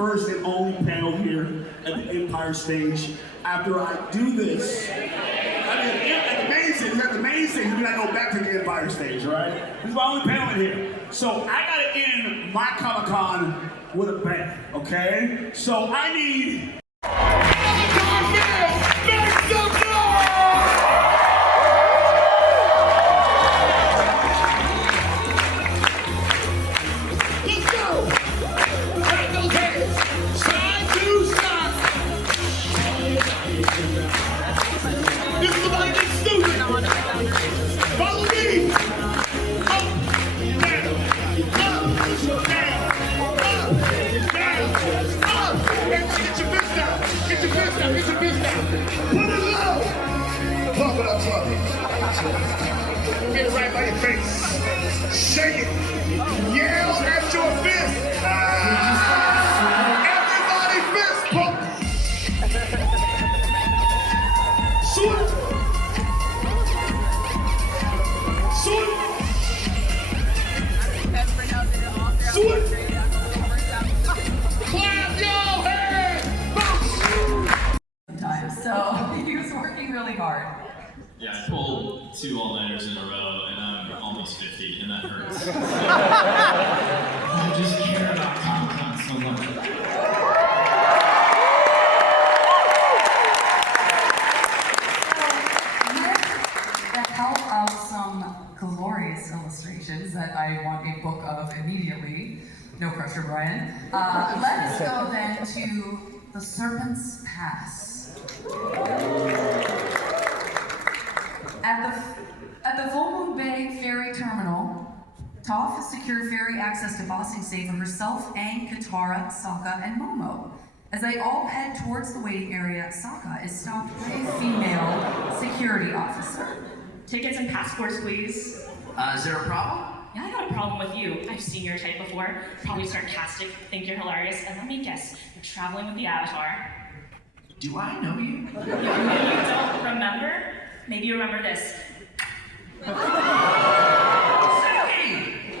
first and only panel here at the Empire Stage. After I do this, at the main stage, then I go back to the Empire Stage, right? This is my only panel in here. So I gotta end my Comic-Con with a bang, okay? So I need... Get it right by your face. Shake it. Yell at your fist. Everybody fist pump. Shoot. Shoot. Shoot. Clap your hands. Sometimes. So he was working really hard. Yeah, I pulled 2 all-nighters in a row, and I'm almost 50, and that hurts. I just care about Comic-Con so much. With the help of some glorious illustrations that I want a book of immediately, no pressure, Brian, let us go then to the Serpent's Pass. At the Full Moon Bay Ferry Terminal, Toph has secured ferry access to Bossing State for herself, Aang, Katara, Sokka, and Momo. As they all head towards the waiting area, Sokka is stopped by a female security officer. Tickets and passports, please. Is there a problem? Yeah, I got a problem with you. I've seen your type before. Probably sarcastic, think you're hilarious, and let me guess, you're traveling with the Avatar. Do I know you? You don't remember? Maybe you remember this.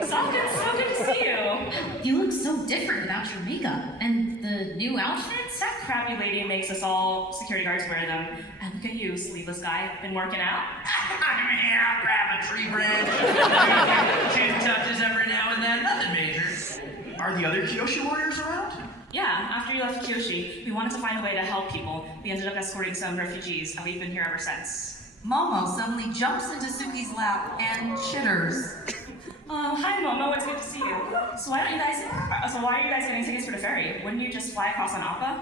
Sokka, it's so good to see you. You look so different without your makeup. And the new outfits? That crappy lady makes us all security guards wear them. And look at you, sleeveless guy. Been working out? I'm here, I'll grab a tree branch. Chin touches every now and then, nothing major. Are the other Kyoshi warriors around? Yeah, after you left Kyoshi, we wanted to find a way to help people. We ended up escorting some refugees, and we've been here ever since. Momo suddenly jumps into Suki's lap and chitters. Hi Momo, it's good to see you. So why are you guys getting tickets for the ferry? Wouldn't you just fly across on Appa?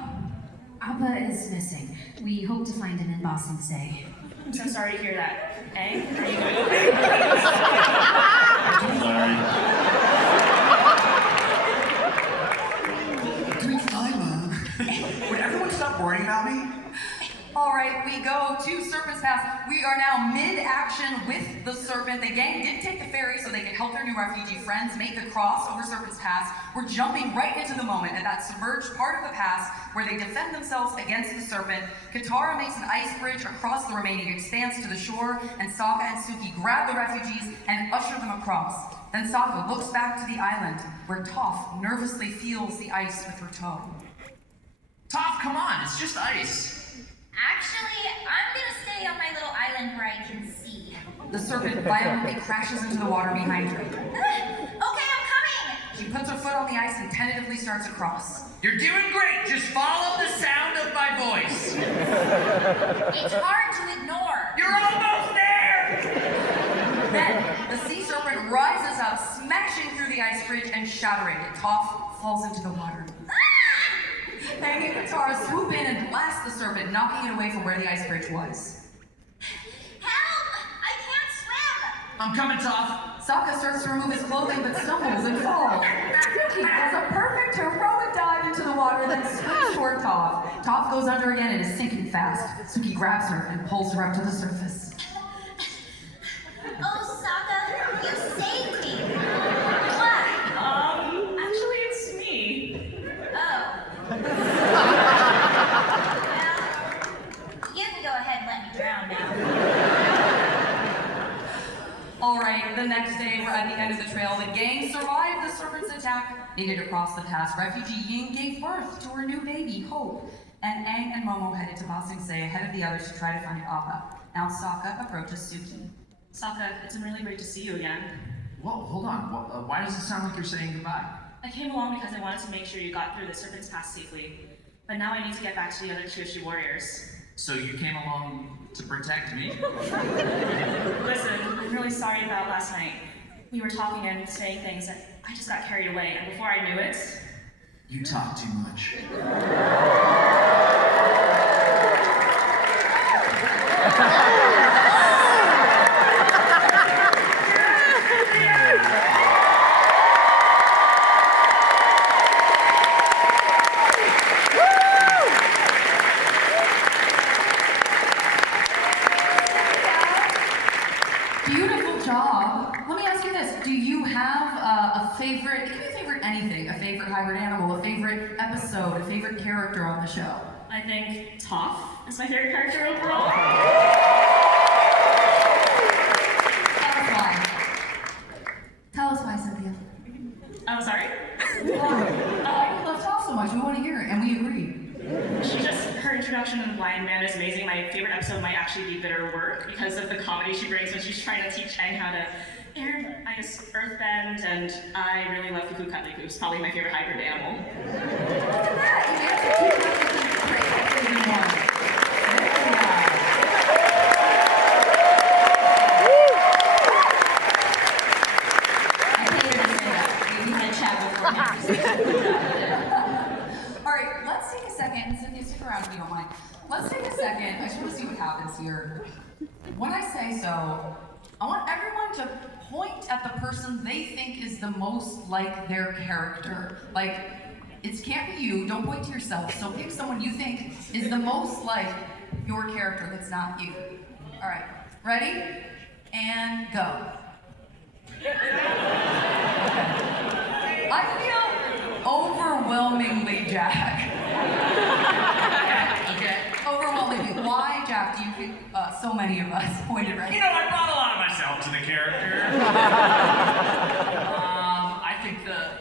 Appa is missing. We hope to find him in Bossing State. I'm so sorry to hear that. Aang, are you doing okay? I'm sorry. Doing fine, Mom. Would everyone stop worrying about me? All right, we go to Serpent's Pass. We are now mid-action with the Serpent. The gang did take the ferry so they could help their new refugee friends make the cross over Serpent's Pass. We're jumping right into the moment at that submerged part of the pass where they defend themselves against the Serpent. Katara makes an ice bridge across the remaining expanse to the shore, and Sokka and Suki grab the refugees and usher them across. Then Sokka looks back to the island where Toph nervously feels the ice with her toe. Toph, come on, it's just ice. Actually, I'm gonna stay on my little island where I can see. The Serpent violently crashes into the water behind her. Okay, I'm coming! She puts her foot on the ice and tentatively starts across. You're doing great, just follow the sound of my voice. It's hard to ignore. You're almost there! Then, the sea serpent rises up, smashing through the ice bridge and shattering it. Toph falls into the water. Aang and Katara swoop in and blast the serpent, knocking it away from where the ice bridge was. Help! I can't swim! I'm coming, Toph. Sokka starts to remove his clothing but stumbles and falls. Suki does a perfect heroic dive into the water, then swims toward Toph. Toph goes under again and is sinking fast. Suki grabs her and pulls her up to the surface. Oh, Sokka, you saved me! What? Actually it's me. Oh. Well, you can go ahead and let me drown now. All right, the next day we're at the end of the trail. The gang survived the serpent's attack made it across the pass, refugee Ying gave birth to her new baby, Hope, and Aang and Momo headed to Ba Sing Se ahead of the others to try to find Appa. Now Sokka approaches Suki. Sokka, it's been really great to see you again. Whoa, hold on. Why does it sound like you're saying goodbye? I came along because I wanted to make sure you got through the Serpent's Pass safely. But now I need to get back to the other Kyoshi warriors. So you came along to protect me? Listen, I'm really sorry about last night. We were talking and saying things that I just got carried away, and before I knew it... You talk too much. Beautiful job. Let me ask you this. Do you have a favorite, it can be a favorite anything, a favorite hybrid animal, a favorite episode, a favorite character on the show? I think Toph is my favorite character overall. Tell us why, Cynthia. Oh, sorry? I love Toph so much, we want to hear it, and we agree. Her introduction in Blind Man is amazing. My favorite episode might actually be Bitter Work because of the comedy she brings when she's trying to teach Aang how to earthbend, and I really love Cuckoo Cuddly Goose, probably my favorite hybrid animal. Look at that, you answered two questions in great in one. I hated to say that. We had chat before. All right, let's take a second. Cynthia, stick around if you don't mind. Let's take a second. I just want to see what happens here. When I say so, I want everyone to point at the person they think is the most like their character. Like, it can't be you. Don't point to yourself. So pick someone you think is the most like your character that's not you. All right, ready? And go. I feel overwhelmingly Jack. Okay. Overwhelmingly. Why, Jack, do you think so many of us pointed right? You know, I brought a lot of myself to the character. I think the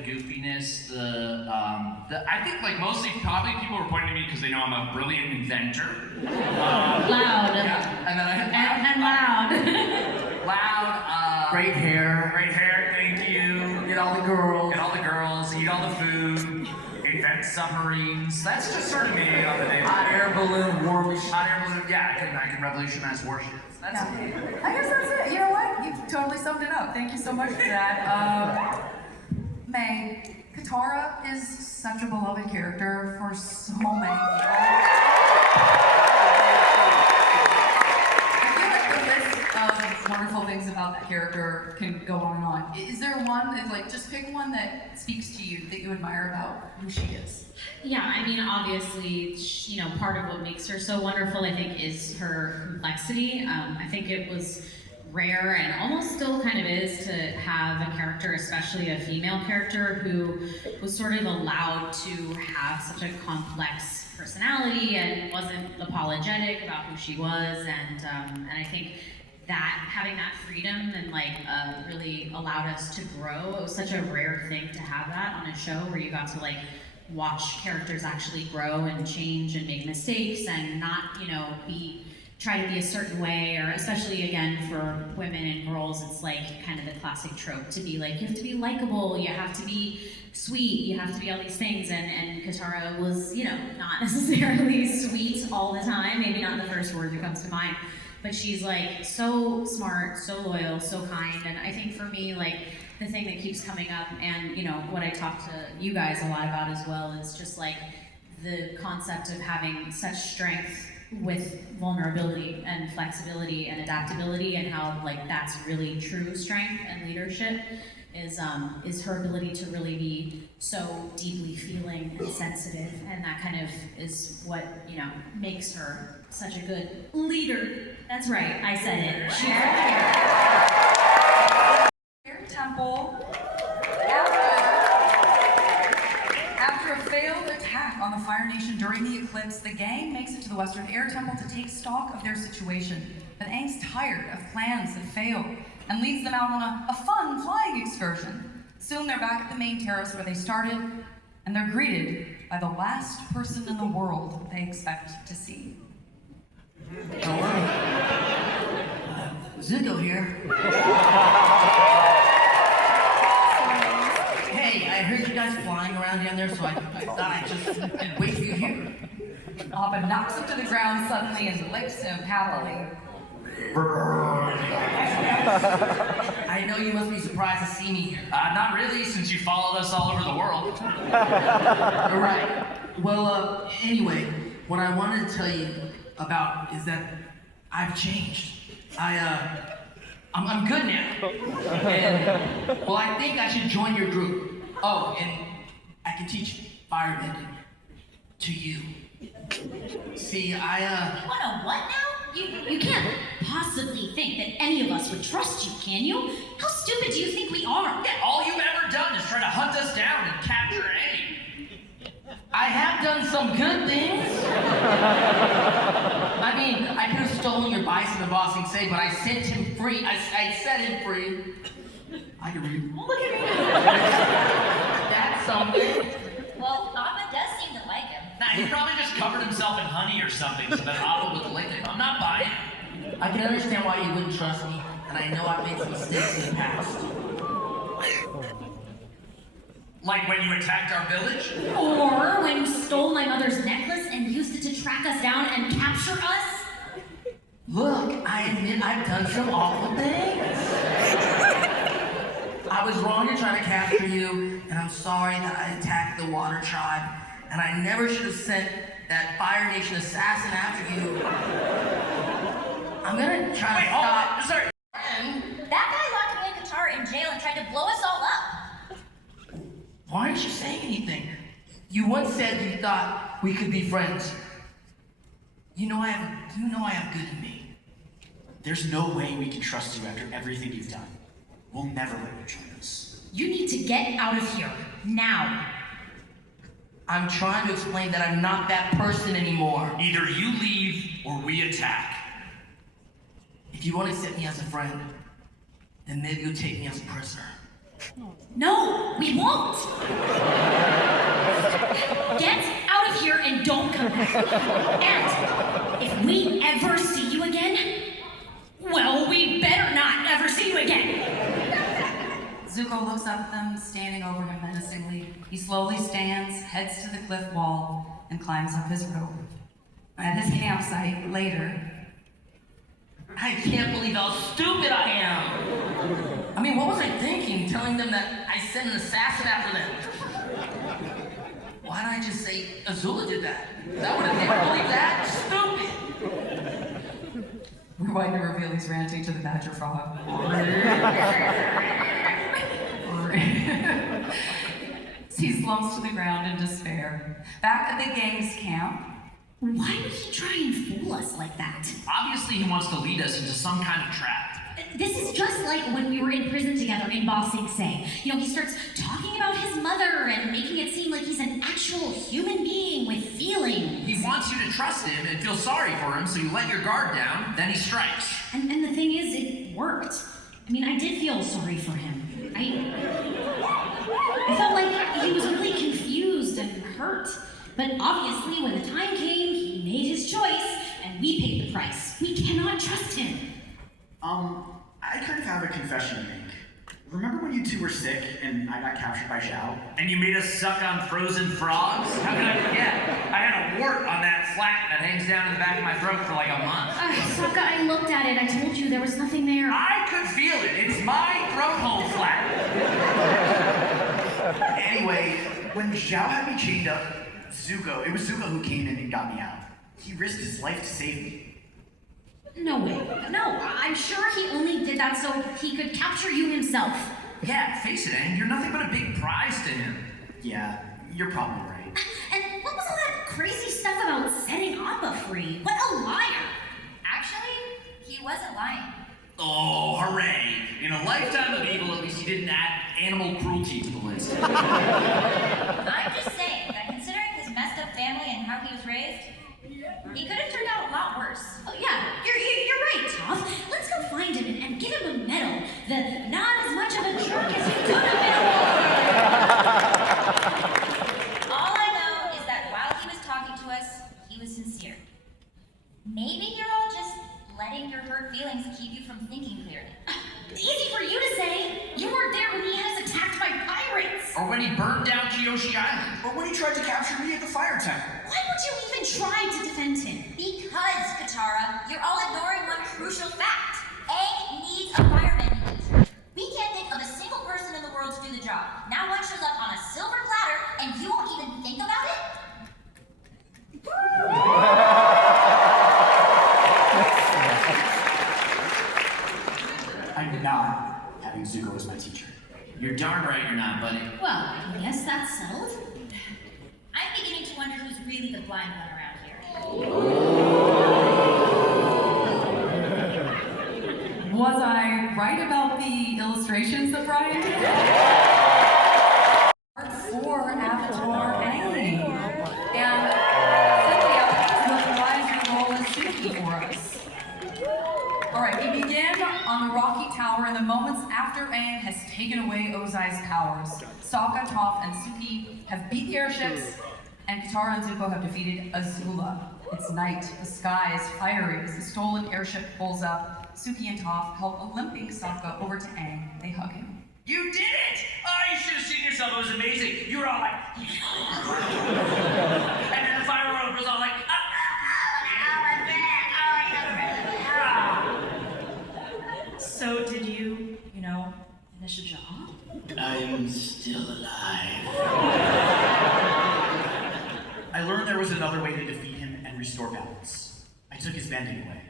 goofiness, I think like mostly probably people were pointing to me because they know I'm a brilliant inventor. Loud. Yeah, and then I had And loud. loud. Great hair. Great hair. Thank you. Get all the girls. Get all the girls. Eat all the food. Invent submarines. That's just sort of me on the day. Hot air balloon, war machine. Hot air balloon. Yeah, I can revolutionize warships. That's it. I guess that's it. You know what? You totally summed it up. Thank you so much for that. May, Katara is such a beloved character for so many people. I feel like the list of wonderful things about that character can go on and on. Is there one that, like, just pick one that speaks to you, that you admire about who she is? Yeah, I mean, obviously, part of what makes her so wonderful, I think, is her complexity. I think it was rare and almost still kind of is to have a character, especially a female character, who was sort of allowed to have such a complex personality and wasn't apologetic about who she was, and I think that having that freedom and really allowed us to grow. It was such a rare thing to have that on a show where you got to watch characters actually grow and change and make mistakes and not try to be a certain way, or especially again for women and girls, it's kind of the classic trope to be you have to be likable, you have to be sweet, you have to be all these things, and Katara was not necessarily sweet all the time, maybe not the first word that comes to mind, but she's so smart, so loyal, so kind, and I think for me the thing that keeps coming up, and what I talk to you guys a lot about as well, is just the concept of having such strength with vulnerability and flexibility and adaptability, and how that's really true strength and leadership is her ability to really be so deeply feeling and sensitive, and that kind of is what makes her such a good leader. That's right, I said it. She's Air Temple. After a failed attack on the Fire Nation during the eclipse, the gang makes it to the Western Air Temple to take stock of their situation. But Aang's tired of plans that failed and leads them out on a fun flying excursion. Soon they're back at the main terrace where they started, and they're greeted by the last person in the world they expect to see. Hello. Zuko here. Hey, I heard you guys flying around down there, so I thought I'd just wait for you here. Appa knocks him to the ground suddenly and licks him happily. I know you must be surprised to see me here. Not really, since you followed us all over the world. All right. Well, anyway, what I wanted to tell you about is that I've changed. I'm good now. And, well, I think I should join your group. Oh, and I can teach firebending to you. See, You wanna what now? You can't possibly think that any of us would trust you, can you? How stupid do you think we are? Yeah, all you've ever done is try to hunt us down and capture Eddie. I have done some good things. I mean, I could have stolen your bison and bossing say, but I sent him free. I set him free. I can read. Look at me. That's something. Well, Appa does seem to like him. Nah, he probably just covered himself in honey or something so that Appa would lick him. I'm not buying it. I can understand why you wouldn't trust me, and I know I've made some mistakes in the past. Like when you attacked our village? Or when you stole my mother's necklace and used it to track us down and capture us? Look, I admit I've done some awful things. I was wrong to try to capture you, and I'm sorry that I attacked the Water Tribe, and I never should have sent that Fire Nation assassin after you. I'm gonna try to stop. Sorry. That guy locked me and Katara in jail and tried to blow us all up. Why aren't you saying anything? You once said you thought we could be friends. You know I have good in me. There's no way we can trust you after everything you've done. We'll never let you join us. You need to get out of here, now. I'm trying to explain that I'm not that person anymore. Either you leave or we attack. If you won't accept me as a friend, then maybe you'll take me as a prisoner. No, we won't. Get out of here and don't come back. And if we ever see you again, well, we better not ever see you again. Zuko looks up at them, standing over him menacingly. He slowly stands, heads to the cliff wall, and climbs up his rope. At his campsite later, I can't believe how stupid I am. I mean, what was I thinking, telling them that I sent an assassin after them? Why didn't I just say Azula did that? That would have never believed that. Stupid. Rewind to reveal he's ranting to the badger frog. He slumps to the ground in despair. Back at the gang's camp, Why would he try and fool us like that? Obviously, he wants to lead us into some kind of trap. This is just like when we were in prison together in Ba Sing Se. You know, he starts talking about his mother and making it seem like he's an actual human being with feelings. He wants you to trust him and feel sorry for him, so you let your guard down, then he strikes. And the thing is, it worked. I mean, I did feel sorry for him. I felt like he was really confused and hurt. But obviously, when the time came, he made his choice, and we paid the price. We cannot trust him. I kind of have a confession to make. Remember when you two were sick and I got captured by Zhao? And you made us suck on frozen frogs? How can I forget? I had a wart on that flat that hangs down in the back of my throat for like a month. Sokka, I looked at it. I told you there was nothing there. I could feel it. It's my throat hole flat. Anyway, when Zhao had me chained up, it was Zuko who came in and got me out. He risked his life to save me. No way. No, I'm sure he only did that so he could capture you himself. Yeah, face it, Aang, you're nothing but a big prize to him. Yeah, you're probably right. And what was all that crazy stuff about setting Appa free? What a liar! Actually, he wasn't lying. Oh, hooray! In a lifetime of evil, at least he didn't add animal cruelty to the list. I'm just saying that considering his messed up family and how he was raised, he could have turned out a lot worse. Oh, yeah, you're right, Toph. Let's go find him and give him a medal. The not as much of a jerk as you could have been award. sincere. Maybe you're all just letting your hurt feelings keep you from thinking clearly. Easy for you to say. You weren't there when he had us attacked by pirates. Or when he burned down Kyoshi Island. Or when he tried to capture me at the fire temple. Why would you even try to defend him? Because, Katara, you're all ignoring one crucial fact. Aang needs a fireman. We can't think of a single person in the world to do the job. Now one shows up on a silver platter, and you won't even think about it? I'm not having Zuko as my teacher. You're darn right you're not, buddy. Well, yes, that's settled. I'm beginning to wonder who's really the blind one around here. Was I right about the illustrations that Brian did? Part 4 Avatar Aang. And Cynthia provides the role as Suki for us. Alright, we begin on the rocky tower in the moments after Aang has taken away Ozai's powers. Sokka, Toph, and Suki have beat the airships, and Katara and Zuko have defeated Azula. It's night, the sky is fiery as the stolen airship pulls up. Suki and Toph help a limping Sokka over to Aang. They hug him. You did it! Oh, you should have seen yourself. It was amazing. You were all like... and then the fire road was all like... So did you, finish a job? I'm still alive. I learned there was another way to defeat him and restore balance. I took his bending away.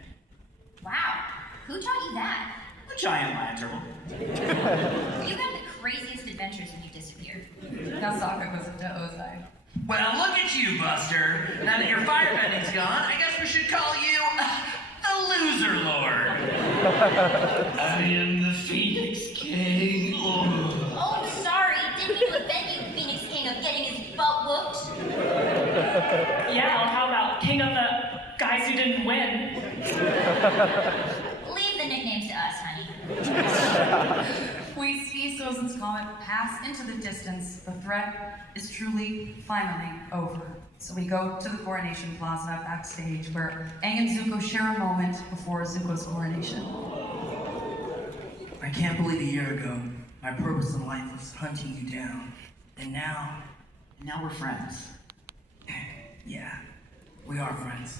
Wow, who taught you that? A giant lion turtle. You had the craziest adventures when you disappeared. Now Sokka goes up to Ozai. Well, look at you, Buster. Now that your firebending's gone, I guess we should call you the Loser Lord. I am the Phoenix King. Oh, sorry, didn't mean to offend you, Phoenix King of getting his butt whooped. Yeah, well, how about king of the guys who didn't win? Leave the nicknames to us, honey. We see Sozin's comet pass into the distance. The threat is truly, finally over. So we go to the coronation plaza backstage where Aang and Zuko share a moment before Zuko's coronation. I can't believe a year ago, my purpose in life was hunting you down. And now Now we're friends. yeah, we are friends.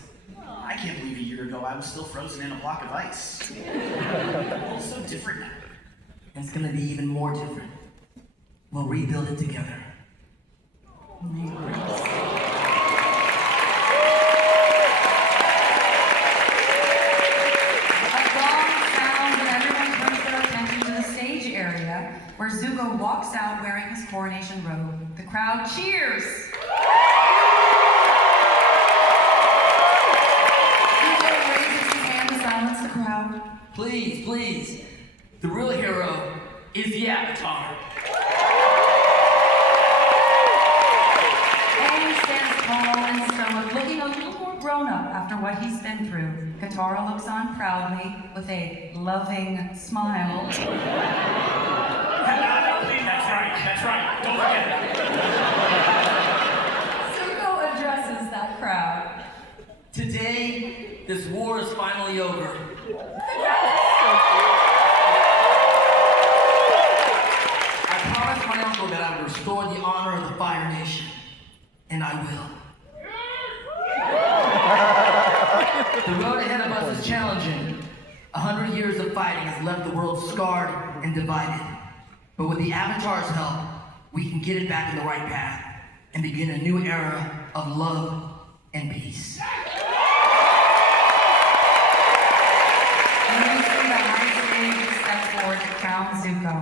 I can't believe a year ago I was still frozen in a block of ice. It's so different now. And it's gonna be even more different. We'll rebuild it together. Where Zuko walks out wearing his coronation robe. The crowd cheers! Zuko raises his hand to silence the crowd. Please, please. The real hero is the Avatar. Aang stands tall and stoic, looking a little more grown-up after what he's been through. Katara looks on proudly with a loving smile. That's right. Don't forget it. Zuko addresses that crowd. Today, this war is finally over. I promised my uncle that I would restore the honor of the Fire Nation. And I will. The road ahead of us is challenging. 100 years of fighting has left the world scarred and divided. But with the Avatar's help, we can get it back in the right path and begin a new era of love and peace. And we see the high stage step forward to crown Zuko.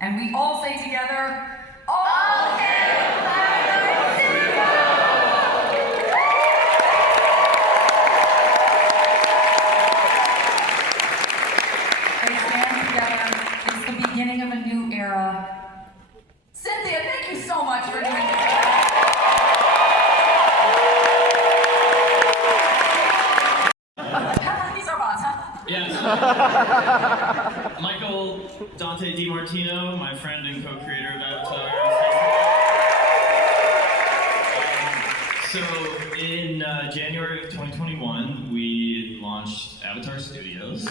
And we all say together, all hail Fire Zuko! They stand together. It's the beginning of a new era. Cynthia, thank you so much for doing this. These are bots, huh? Yes. Michael Dante DiMartino, my friend and co-creator of Avatar. So in January of 2021, we launched Avatar Studios.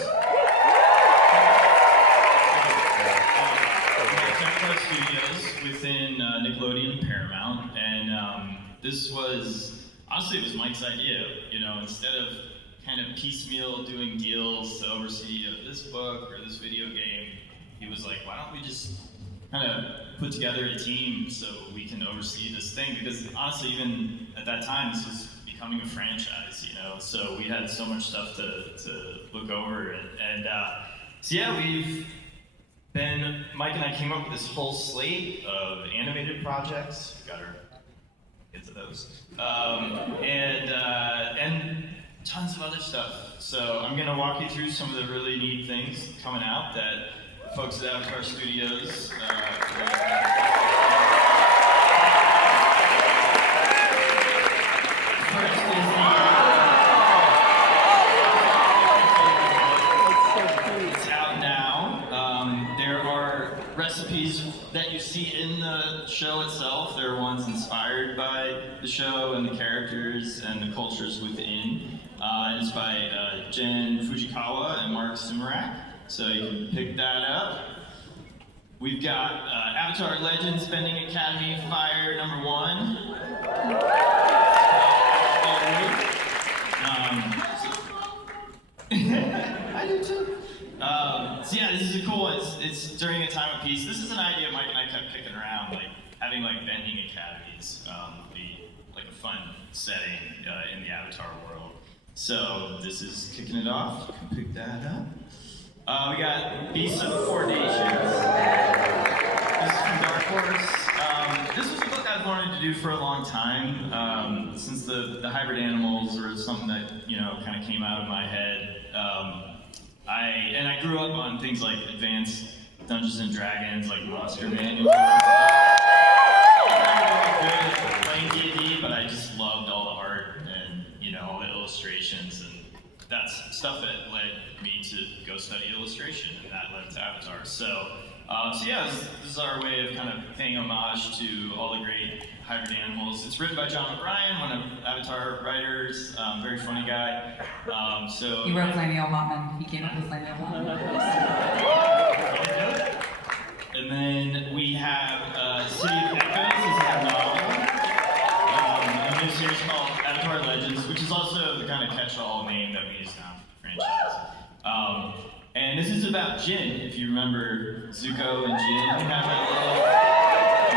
Avatar Studios within Nickelodeon and Paramount, and this was, honestly, it was Mike's idea. You know, instead of kind of piecemeal doing deals to oversee this book or this video game, he was like, why don't we just kind of put together a team so we can oversee this thing? Because honestly, even at that time, this was becoming a franchise, you know? So we had so much stuff to look over. And so yeah, Mike and I came up with this whole slate of animated projects. Got our get to those. And tons of other stuff. So I'm gonna walk you through some of the really neat things coming out that folks at Avatar Studios it's out now. There are recipes that you see in the show itself. There are ones inspired by the show and the characters and the cultures within. And it's by Jen Fujikawa and Mark Sumerak, so you can pick that up. We've got Avatar Legends Bending Academy Fire #1. I do too. So yeah, this is a cool one. It's during a time of peace. This is an idea Mike and I kept kicking around, like having like bending academies would be like a fun setting in the Avatar world. So this is kicking it off. You can pick that up. We got Beasts of Four Nations. This is from Dark Horse. This was a book I've wanted to do for a long time, since the hybrid animals were something that, you know, kind of came out of my head. I grew up on things like Advanced Dungeons and Dragons, like Monster Manual. Playing D&D, but I just loved all the art and, you know, all the illustrations, and that's stuff that led me to go study illustration, and that led to Avatar. So yeah, this is our way of kind of paying homage to all the great hybrid animals. It's written by John O'Brien, one of Avatar writers, very funny guy. He wrote Flaming Obama. He came up with Flaming Obama. And then we have City of Echoes. This is a novel. A new series called Avatar Legends, which is also the kind of catch-all name that we use now for the franchise. And this is about Jin. If you remember Zuko and Jin, have a little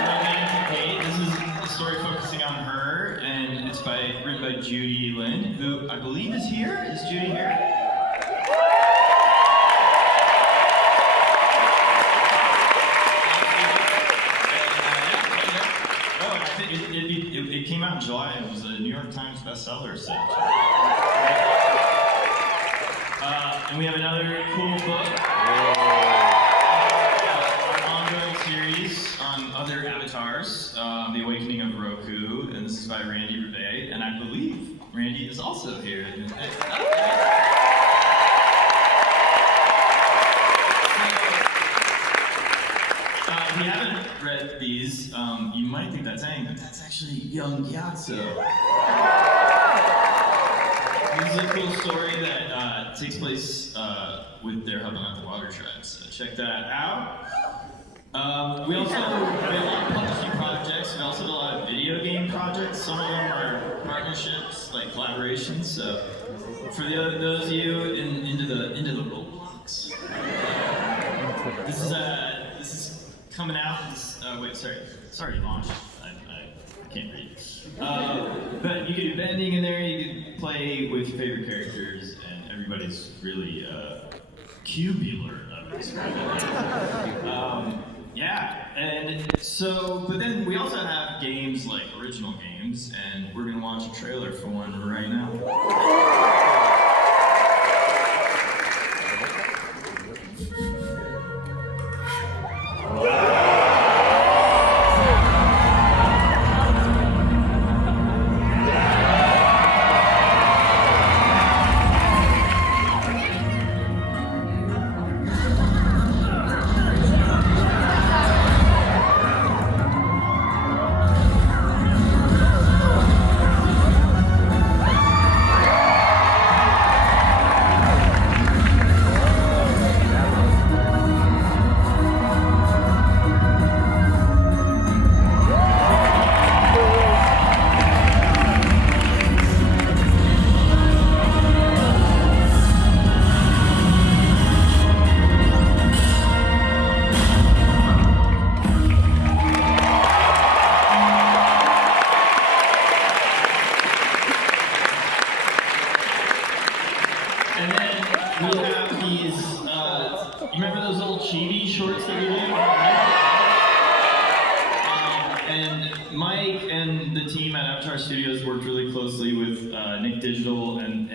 romantic date. This is a story focusing on her, and it's written by Judy Lin, who I believe is here. Is Judy here? It came out in July. It was a New York Times bestseller. So. And we have another cool book. Our ongoing series on other avatars, The Awakening of Roku, and this is by Randy Rebay, and I believe Randy is also here. If you haven't read these, you might think that's Aang, but that's actually young Gyatso. This is a cool story that takes place with their helping out the water tribes. So check that out. We also have a lot of publishing projects. We also have a lot of video game projects. Some of them are partnerships, like collaborations. So for those of you into the Roblox, this is coming out. It's already launched. I can't read. But you can do bending in there. You can play with your favorite characters, and everybody's really cubular of it. Yeah, and so, but then we also have games like original games, and we're gonna watch a trailer for one right now. we have these, you remember those little chibi shorts that we did? And Mike and the team at Avatar Studios worked really closely with Nick Digital, and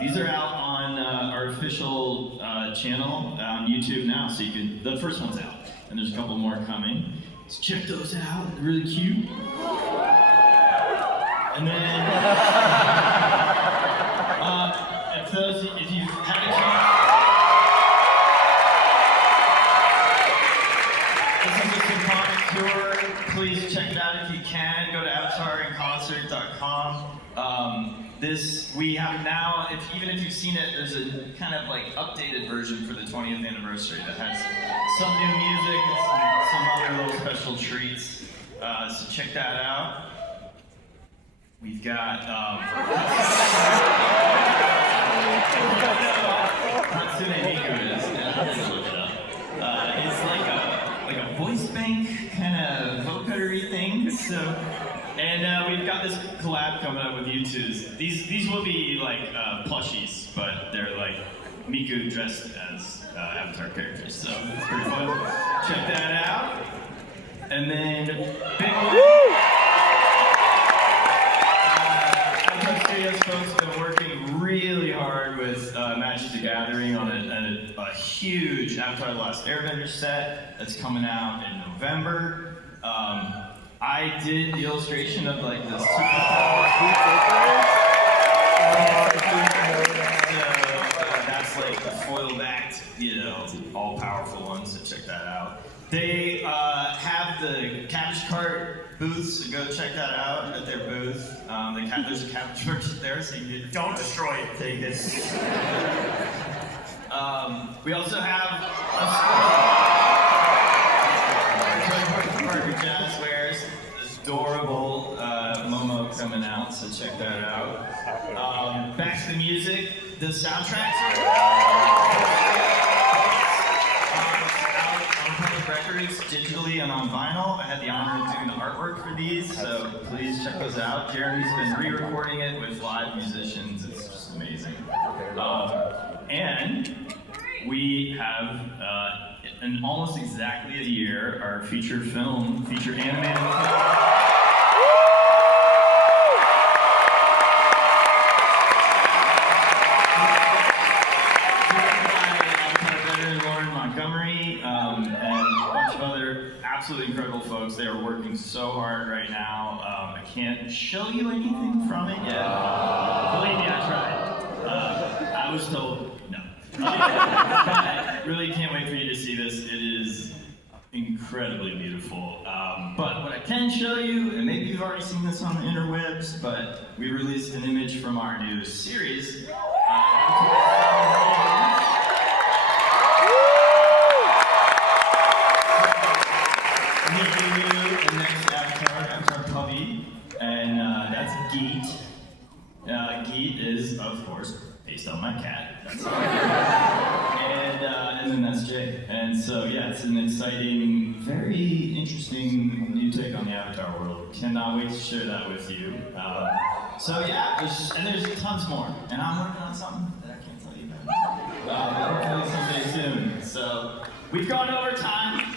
these are out on our official channel on YouTube now, so you can, the first one's out, and there's a couple more coming. So check those out, they're really cute. And then, if you've had a chance, this is a symphonic tour. Please check it out if you can. Go to avatarinconcert.com. We have now, even if you've seen it, there's a kind of like updated version for the 20th anniversary that has some new music and some other little special treats. So check that out. We've got Hatsune Miku is. Look it up. It's like a voice bank kind of vocodery thing. So, and we've got this collab coming up with U2's. These will be like plushies, but they're like Miku dressed as Avatar characters. So it's pretty fun. Check that out. And then big one. Studios folks have been working really hard with Magic the Gathering on a huge Avatar The Last Airbender set that's coming out in November. I did the illustration of like the superpowers. That's like the foil-backed, all-powerful ones, so check that out. They have the Cabbage Cart booths, so go check that out at their booth. There's a cabbage merchant there, so you can Destroy it. take it. We also have Parker Jazz wears this adorable Momo coming out, so check that out. Back to the music, the soundtracks are records digitally and on vinyl. I had the honor of doing the artwork for these, so please check those out. Jeremy's been re-recording it with live musicians. It's just amazing. And we have, in almost exactly a year, our feature animated film. Absolutely incredible folks. They are working so hard right now. I can't show you anything from it yet. Believe me, I tried. I was told no. But really can't wait for you to see this. It is incredibly beautiful. But what I can show you, and maybe you've already seen this on the interwebs, but we released an image from our new series. Geet is, of course, based on my cat. That's all. And then that's Jay. And so, yeah, it's an exciting, very interesting new take on the Avatar world. Cannot wait to share that with you. So yeah, there's tons more. And I'm working on something that I can't tell you about. Hopefully someday soon. So we've gone over time.